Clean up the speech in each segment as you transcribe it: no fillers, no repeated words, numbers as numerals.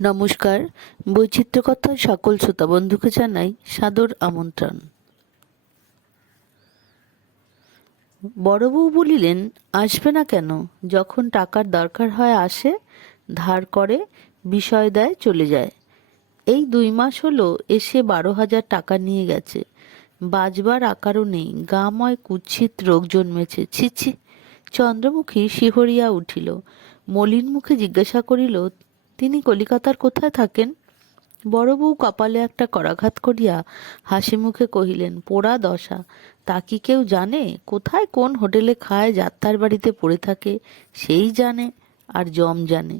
নমস্কার। বৈচিত্র্য কথার সকল শ্রোতা বন্ধুকে জানাই সাদর আমন্ত্রণ। বড় বউ বলিলেন, আসবে না কেন? যখন টাকার দরকার হয় আসে, ধার করে, বিষয় দেয়, চলে যায়। এই 2 মাস হলো এসে 12,000 টাকা নিয়ে গেছে। বাজবার আকারও নেই, গাময় কুৎসিত রোগ জন্মেছে। ছি ছি! চন্দ্রমুখী শিহরিয়া উঠিল। মলিন মুখে জিজ্ঞাসা করিল, তিনি কলিকাতার কোথায় থাকেন? বড় বউ কপালে একটা করাঘাত করিয়া হাসি মুখে কহিলেন, পোড়া দশা! তা কি কেউ জানে? কোথায় কোন হোটেলে খায়, যাত্রার বাড়িতে পড়ে থাকে, সেই জানে, আর জম জানে।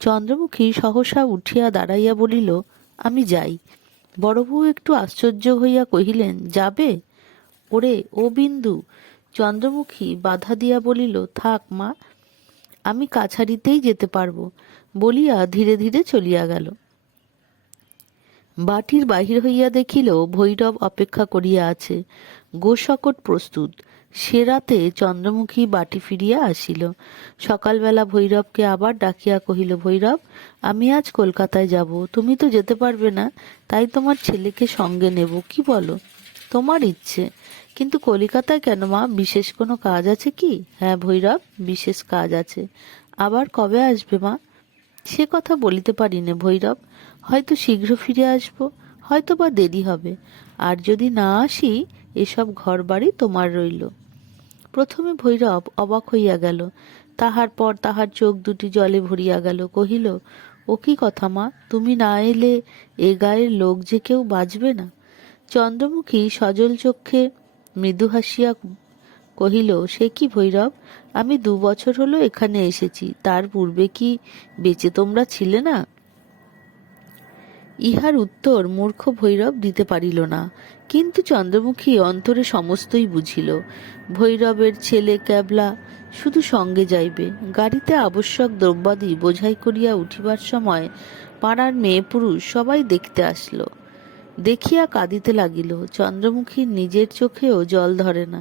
চন্দ্রমুখী সহসা উঠিয়া দাঁড়াইয়া বলিল, আমি যাই। বড় বউ একটু আশ্চর্য হইয়া কহিলেন, যাবে? ওরে ও বিন্দু! চন্দ্রমুখী বাধা দিয়া বলিল, থাক মা, আমি কাছারিতেই যেতে পারবো, বলিয়া ধীরে ধীরে চলিয়া গেল। বাটির বাহির হইয়া দেখিল ভৈরব অপেক্ষা করিয়া আছে, গোশকট প্রস্তুত। সে রাতে চন্দ্রমুখী বাটি ফিরিয়া আসিল। সকালবেলা ভৈরবকে আবার ডাকিয়া কহিল, ভৈরব, আমি আজ কলকাতায় যাব, তুমি তো যেতে পারবে না, তাই তোমার ছেলেকে সঙ্গে নেব, কি বলো? তোমার ইচ্ছে, কিন্তু কলিকাতায় কেন মা? বিশেষ কোনো কাজ আছে কি? হ্যাঁ ভৈরব, বিশেষ কাজ আছে। আবার কবে আসবে মা? সে কথা বলিতে পারি নে ভৈরব, হয়তো শীঘ্র ফিরে আসব, হয়তো বা দেরি হবে, আর যদি না আসি, এসব ঘর বাড়ি তোমার রইল। প্রথমে ভৈরব অবাক হইয়া গেল, তাহার পর তাহার চোখ দুটি জলে ভরিয়া গেল। কহিল, ও কি কথা মা, তুমি না এলে এ গায়ের লোক যে কেউ বাঁচবে না। চন্দ্রমুখী সজল চক্ষে মৃদু হাসিয়া কহিল, সে কি ভৈরব, আমি 2 বছর হলো এখানে এসেছি, তার পূর্বে কি বেঁচে তোমরা ছিলে না? ইহার উত্তর মূর্খ ভৈরব দিতে পারিল না, কিন্তু চন্দ্রমুখী অন্তরে সমস্তই বুঝিল। ভৈরবের ছেলে ক্যাবলা শুধু সঙ্গে যাইবে। গাড়িতে আবশ্যক দ্রব্যাদি বোঝাই করিয়া উঠিবার সময় পাড়ার মেয়ে পুরুষ সবাই দেখতে আসলো। দেখিয়া কাঁদিতে লাগিল। চন্দ্রমুখীর নিজের চোখেও জল ধরে না।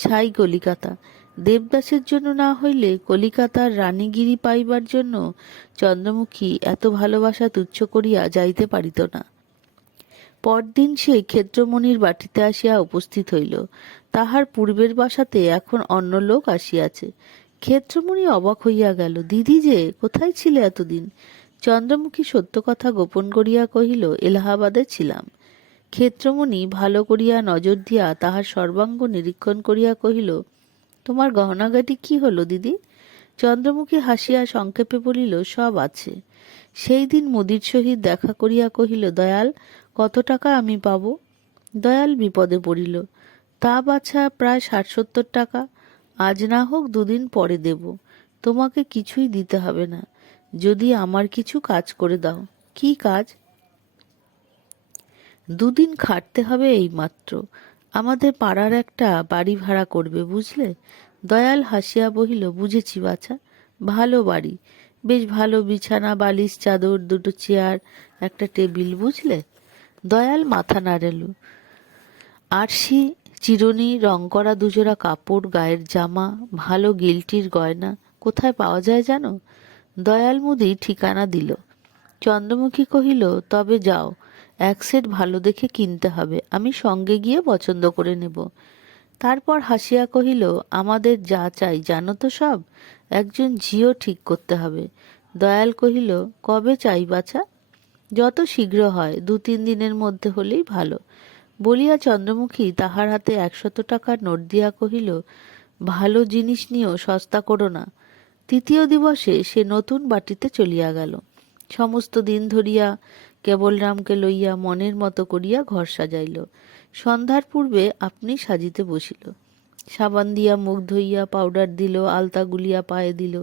ছাই কলিকাতা! দেবদাসের জন্য না হইলে কলিকাতার রানীগিরি পাইবার জন্য চন্দ্রমুখী এত ভালোবাসা তুচ্ছ করিয়া যাইতে পারিত না। পরদিন সে ক্ষেত্রমণির বাটিতে আসিয়া উপস্থিত হইল। তাহার পূর্বের বাসাতে এখন অন্য লোক আসিয়াছে। ক্ষেত্রমণি অবাক হইয়া গেল। দিদি যে, কোথায় ছিলে এতদিন? চন্দ্রমুখী সত্য কথা গোপন করিয়া কহিল, এলাহাবাদে ছিলাম। ক্ষেত্রমণি ভালো করিয়া নজর দিয়া তাহার সর্বাঙ্গ নিরীক্ষণ করিয়া কহিল, তোমার গহনাগাটি কি হলো দিদি? চন্দ্রমুখী হাসিয়া সংক্ষেপে বলিল, সব আছে। সেই দিন মুদির সহিত দেখা করিয়া কহিল, দয়াল, কত টাকা আমি পাব? দয়াল বিপদে পড়িল। তা বাছা প্রায় 60-70 টাকা। আজ না হোক 2 দিন পরে দেব। তোমাকে কিছুই দিতে হবে না, যদি আমার কিছু কাজ করে দাও। কি কাজ? 2 দিন খাটতে হবে এইমাত্র। আমাদের পাড়ার একটা বাড়ি ভাড়া করবে, বুঝলে? দয়াল হাসিয়া বলিল, বুঝেছি বাছা, ভালো বাড়ি, বেশ ভালো বিছানা, বালিশ, চাদর, 2টো চেয়ার, একটা টেবিল, বুঝলে? দয়াল মাথা নাড়াল। আরশি, চিরুনি, রং করা 2 জোড়া কাপড়, গায়ের জামা, ভালো গিলটির গয়না কোথায় পাওয়া যায় জানো? দয়াল মুদি ঠিকানা দিল। চন্দ্রমুখী কহিল, তবে যাও, 1 সেট ভালো দেখে কিনতে হবে, আমি সঙ্গে গিয়ে পছন্দ করে নেব। তারপর হাসিয়া কহিল, আমাদের যা চাই জানো তো সব, একজন ঝিও ঠিক করতে হবে। দয়াল কহিল, কবে চাই বাছা? যত শীঘ্র হয়, 2-3 দিনের মধ্যে হলেই ভালো। বলিয়া চন্দ্রমুখী তাহার হাতে 100 টাকার নোট দিয়া কহিল, ভালো জিনিস নিও, সস্তা করো না। তৃতীয় দিবসে সে নতুন বাটিতে চলিয়া গেল। সমস্ত দিন ধরিয়া কেবলরামকে লইয়া মনের মতো করিয়া ঘর সাজাইল। সন্ধ্যার পূর্বে আপনি সাজিতে বসিল। সাবান দিয়া মুখ ধুইয়া, পাউডার দিল, আলতা গুলিয়া পায়ে দিল,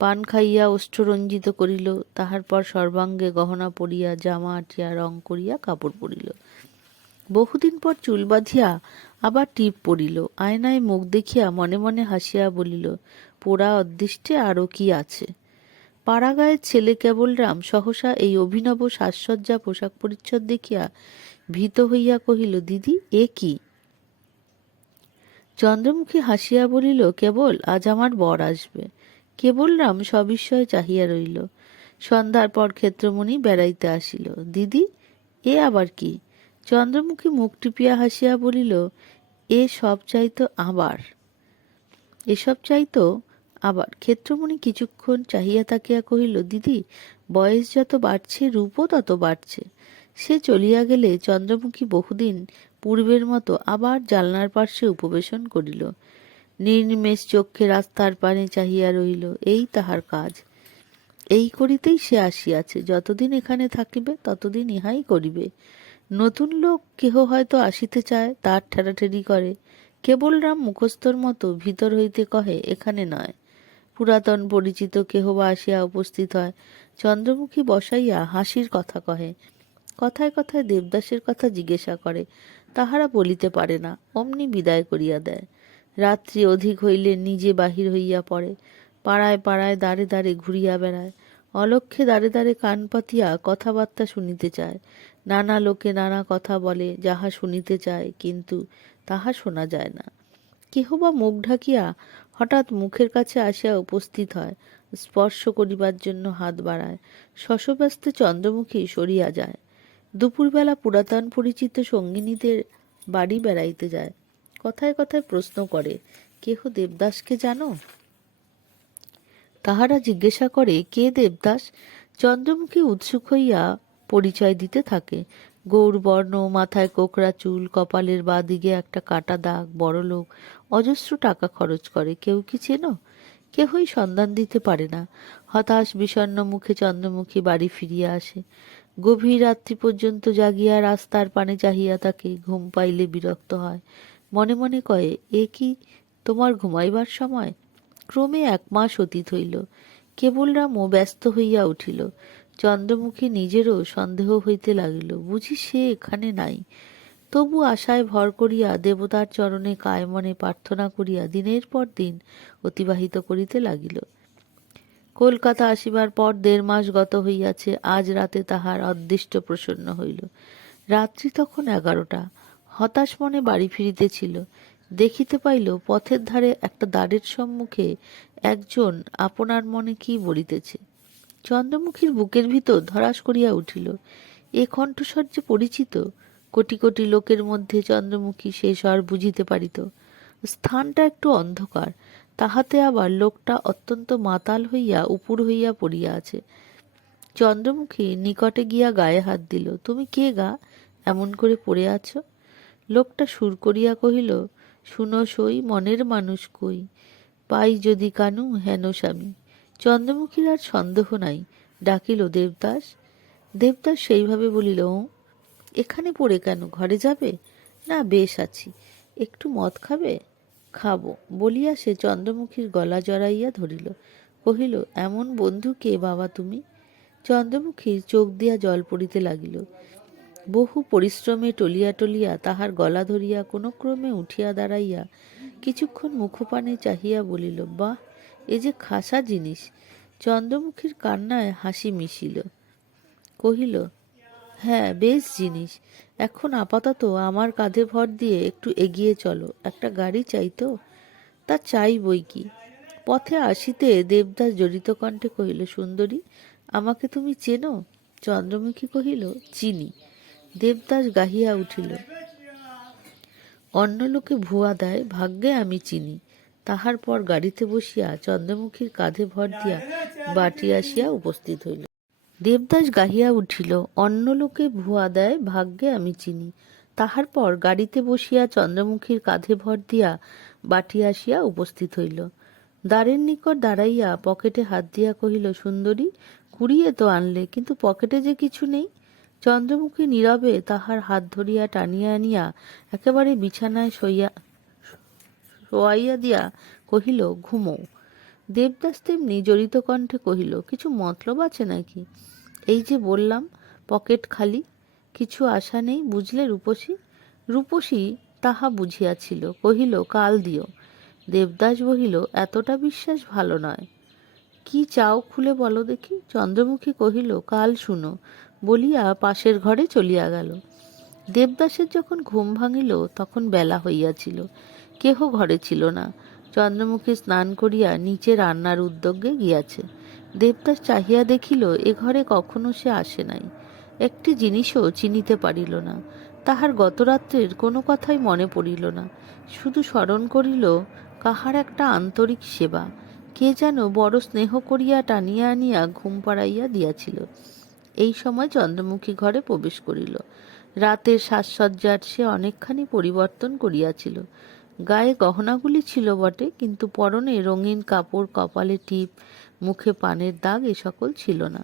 পান খাইয়া ওষ্ঠরঞ্জিত করিল। তাহার পর সর্বাঙ্গে গহনা পরিয়া, জামা আটিয়া, রং করিয়া, কাপড় পরিল। বহুদিন পর চুল বাঁধিয়া আবার টিপ পড়িল। আয়নায় মুখ দেখিয়া মনে মনে হাসিয়া বলিল, পোড়া অদৃষ্টে আরও কি আছে। পাড়াগাঁয়ের ছেলে কেবলরাম সহসা এই অভিনব সাজসজ্জা পোশাক পরিচ্ছদ দেখিয়া ভীত হইয়া কহিল, দিদি, এ কি? চন্দ্রমুখী হাসিয়া বলিল, কেবল, আজ আমার বর আসবে। কেবলরাম সবিস্ময়ে চাহিয়া রইল। সন্ধ্যার পর ক্ষেত্রমণি বেড়াইতে আসিল। দিদি, এ আবার কি? চন্দ্রমুখী মুখ টিপিয়া হাসিয়া বলিল, এসব চাইতো আবার। ক্ষেত্রমণি কিছুক্ষণ চাহিয়া তাকিয়া কহিল, দিদি, বয়স যত বাড়ছে রূপও তত বাড়ছে। সে চলিয়া গেলে চন্দ্রমুখী বহুদিন পূর্বের মতো আবার জানলার পার্শ্বে উপবেশন করিল। নির্নিমেষ চক্ষে রাস্তার পানে চাহিয়া রহিল। এই তাহার কাজ, এই করিতেই সে আসিয়াছে। যতদিন এখানে থাকিবে ততদিন ইহাই করিবে। নতুন লোক কেহ হয়তো আসিতে চায়, তার ঠেলাঠেলি করে। কেবলরাম মুখস্থর মতো ভিতর হইতে কহে, এখানে নয়। পুরাতন পরিচিত কেহ বা আসিয়া উপস্থিত হয়, চন্দ্রমুখী বসাইয়া হাসির কথা কহে। কথায় কথায় দেবদাসের কথা জিজ্ঞাসা করে। তাহারা বলিতে পারে না, অমনি বিদায় করিয়া দেয়। রাত্রি অধিক হইলে নিজে বাহির হইয়া পড়ে। পাড়ায় পাড়ায় দ্বারে দ্বারে ঘুরিয়া বেড়ায়। অলক্ষ্যে দ্বারে দ্বারে কান পাতিয়া কথাবার্তা শুনিতে চায়। নানা লোকে নানা কথা বলে, যাহা শুনিতে চায়, কিন্তু তাহা শোনা যায় না। কেহ বা মুখ ঢাকিয়া হঠাৎ মুখের কাছে আসিয়া উপস্থিত হয়, স্পর্শ করিবার জন্য হাত বাড়ায়। শশব্যস্তে চন্দ্রমুখী সরিয়া যায়। দুপুরবেলা পুরাতন পরিচিত সঙ্গিনীদের বাড়ি বেড়াইতে যায়। কথায় কথায় প্রশ্ন করে, কেহ দেবদাসকে জানো? তাহারা জিজ্ঞাসা করে, কে দেবদাস? চন্দ্রমুখী উৎসুক হইয়া পরিচয় দিতে থাকে। গৌরবর্ণ, মাথায় কোকড়া চুল, কপালের বাদিকে একটা কাটা দাগ, বড়লোক, অজস্র টাকা খরচ করে। কেউ কি চেনো? কেহই সন্ধান দিতে পারে না। হতাশ বিষণ্ণ মুখে চন্দ্রমুখী বাড়ি ফিরিয়া আসে। গভীর রাত্রি পর্যন্ত জাগিয়া রাস্তার পানে চাহিয়া থাকে। ঘুম পাইলে বিরক্ত হয়। মনে মনে কয়ে, এ কি তোমার ঘুমাইবার সময়? ক্রমে 1 মাস অতীত হইল। কেবলরামও ব্যস্ত হইয়া উঠিল। চন্দ্রমুখী নিজেরও সন্দেহ হইতে লাগিল, বুঝি সে এখানে নাই। তবু আশায় ভর করিয়া দেবতার চরণে কায়মনে প্রার্থনা করিয়া দিনের পর দিন অতিবাহিত করিতে লাগিল। কলকাতা আসিবার পর 1.5 মাস গত হইয়াছে। আজ রাতে তাহার অদৃষ্ট প্রসন্ন হইল। রাত্রি তখন 11টা। হতাশ মনে বাড়ি ফিরিতেছিল। দেখিতে পাইল পথের ধারে একটা দ্বারের সম্মুখে একজন আপনার মনে কি বলিতেছে। চন্দ্রমুখীর বুকের ভিতর ধড়াস করিয়া উঠিল। এ কণ্ঠস্বর যে পরিচিত। কোটি কোটি লোকের মধ্যে চন্দ্রমুখী সে স্বর বুঝিতে পারিত। স্থানটা একটু অন্ধকার, তাহাতে আবার লোকটা অত্যন্ত মাতাল হইয়া উপুর হইয়া পড়িয়া আছে। চন্দ্রমুখী নিকটে গিয়া গায়ে হাত দিল। তুমি কে গা, এমন করে পড়ে আছো? লোকটা সুর করিয়া কহিল, শুনো সই, মনের মানুষ কই, পাই যদি কানু হেন স্বামী। চন্দ্রমুখীর আর সন্দেহ নাই, ডাকিল, দেবদাস। দেবদাস সেইভাবে বলিল, এখানে পড়ে কেন, ঘরে যাবে? না, বেশ আছি। একটু মদ খাবে? খাবো, বলিয়া সে চন্দ্রমুখীর গলা জড়াইয়া ধরিল। কহিল, এমন বন্ধু কে বাবা তুমি? চন্দ্রমুখীর চোখ দিয়া জল পড়িতে লাগিল। বহু পরিশ্রমে টলিয়া টলিয়া তাহার গলা ধরিয়া কোনো ক্রমে উঠিয়া দাঁড়াইয়া কিছুক্ষণ মুখপানে চাহিয়া বলিল, বাহ, এ যে খাসা জিনিস। চন্দ্রমুখীর কান্নায় হাসি মিশিল। কহিল, হ্যাঁ, বেশ জিনিস। এখন আপাতত আমার কাঁধে ভর দিয়ে একটু এগিয়ে চলো। একটা গাড়ি চাই তো? তা চাই বই কি। পথে আসিতে দেবদাস জড়িত কণ্ঠে কহিল, সুন্দরী, আমাকে তুমি চেনো? চন্দ্রমুখী কহিল, চিনি। দেবদাস গাহিয়া উঠিল, অন্য লোকে ভুয়া দেয়, ভাগ্যে আমি চিনি। তাহার পর গাড়িতে বসিয়া চন্দ্রমুখীর কাঁধে ভর দিয়া বাটি আসিয়া উপস্থিত হইল। দেবদাস গাহিয়া উঠিল, অন্য লোকে ভুয়া দেয়, ভাগ্যে আমি চিনি। তাহার পর গাড়িতে বসিয়া চন্দ্রমুখীর কাঁধে ভর দিয়া বাটি আসিয়া উপস্থিত হইল। দ্বারের নিকট দাঁড়াইয়া পকেটে হাত দিয়া কহিল, সুন্দরী, কুড়িয়ে তো আনলে, কিন্তু পকেটে যে কিছু নেই। চন্দ্রমুখী নীরবে তাহার হাত ধরিয়া টানিয়া আনিয়া একেবারে বিছানায় শোয়াইয়া দিয়া কহিল, ঘুমো। দেবদাস তেমনি জড়িত কণ্ঠে কহিল, কিছু মতলব আছে নাকি? এই যে বললাম, পকেট খালি, কিছু আশা নেই, বুঝলে রূপসী? রূপসী তাহা বুঝিয়াছিল, কহিল, কাল দিও। দেবদাস বলিল, এতটা বিশ্বাস ভালো নয়। কি চাও খুলে বলো দেখি। চন্দ্রমুখী কহিল, কাল শুনো, বলিয়া পাশের ঘরে চলিয়া গেল। দেবদাসের যখন ঘুম ভাঙিল তখন বেলা হইয়াছিল। কেহ ঘরে ছিল না। চন্দ্রমুখী স্নান করিয়া নিচে রান্নার উদ্যোগে গিয়াছে। দেবদাস চাহিয়া দেখিল এ ঘরে কখনো সে আসে নাই, একটি জিনিসও চিনিতে পারিল না। তাহার গতরাত্রের কোনো কথাই মনে পড়িল না, শুধু স্মরণ করিল কাহার একটা আন্তরিক সেবা, কে যেন বড় স্নেহ করিয়া টানিয়া আনিয়া ঘুম পাড়াইয়া দিয়াছিল। এই সময় চন্দ্রমুখী ঘরে প্রবেশ করিল। রাতের সাজসজ্জার সে অনেকখানি পরিবর্তন করিয়াছিল। গায়ে গহনাগুলি ছিল বটে, কিন্তু পরনে রঙিন কাপড়, কপালে টিপ, মুখে পানের দাগ এ সকল ছিল না।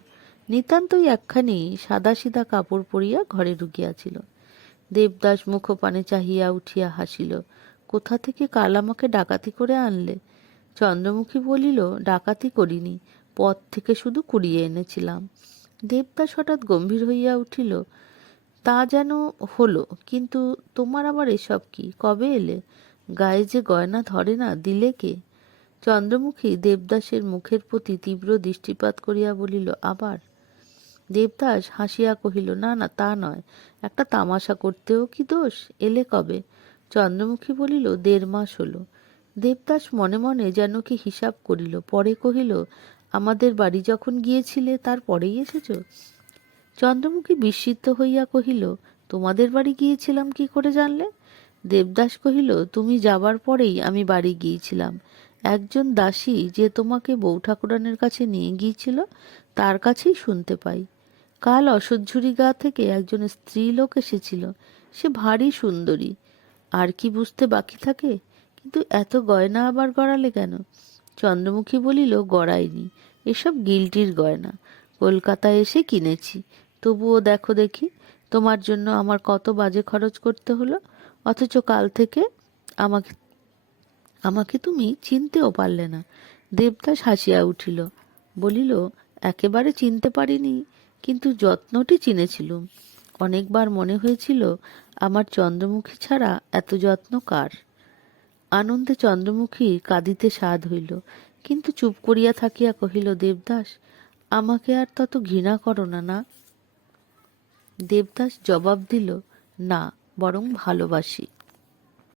নিতান্তই একখানি সাদাসিধা কাপড় পরিয়া ঘরে ঢুকিয়াছিল। দেবদাস মুখপানে চাহিয়া উঠিয়া হাসিল। কোথা থেকে কাল আমাকে ডাকাতি করে আনলে? চন্দ্রমুখী বলিল, ডাকাতি করিনি, পথ থেকে শুধু কুড়িয়ে এনেছিলাম। দেবদাস হঠাৎ গম্ভীর হইয়া উঠিল। তা যেন হলো, কিন্তু তোমার আবার এসব কি? কবে এলে? গায়ে যে গয়না ধরে না, দিলে কে? চন্দ্রমুখী দেবদাসের মুখের প্রতি তীব্র দৃষ্টিপাত করিয়া বলিল, আবার? দেবদাস হাসিয়া কহিল, না না, তা নয়, একটা তামাশা করতেও কি দোষ? এলে কবে? চন্দ্রমুখী বলিল, 1.5 মাস হলো। দেবদাস মনে মনে যেন কি হিসাব করিল, পরে কহিল, আমাদের বাড়ি যখন গিয়েছিলে তার পরেই এসেছ? চন্দ্রমুখী বিস্মিত হইয়া কহিল, তোমাদের বাড়ি গিয়েছিলাম কি করে জানলে? দেবদাস কহিল, তুমি যাবার পরেই আমি বাড়ি গিয়েছিলাম। একজন দাসী যে তোমাকে বউ ঠাকুরানের কাছে নিয়ে গিয়েছিল, তার কাছেই শুনতে পাই। কাল অসহ্যুরি গা থেকে একজন স্ত্রী লোক এসেছিল, সে ভারী সুন্দরী। আর কি বুঝতে বাকি থাকে? কিন্তু এত গয়না আবার গড়ালে কেন? চন্দ্রমুখী বলিল, গড়াইনি, এসব গিল্টির গয়না, কলকাতায় এসে কিনেছি। তবুও দেখো দেখি, তোমার জন্য আমার কত বাজে খরচ করতে হলো, অথচ কাল থেকে আমাকে আমাকে তুমি চিনতেও পারলে না। দেবদাস হাসিয়া উঠিল, বলিল, একেবারে চিনতে পারিনি, কিন্তু যত্নটি চিনেছিলুম। অনেকবার মনে হয়েছিল আমার চন্দ্রমুখী ছাড়া এত যত্ন কার। আনন্দে চন্দ্রমুখী কাঁদিতে সাধ হইল, কিন্তু চুপ করিয়া থাকিয়া কহিল, দেবদাস, আমাকে আর তত ঘৃণা করো না, না? দেবদাস জবাব দিল, না, বরং ভালোবাসি।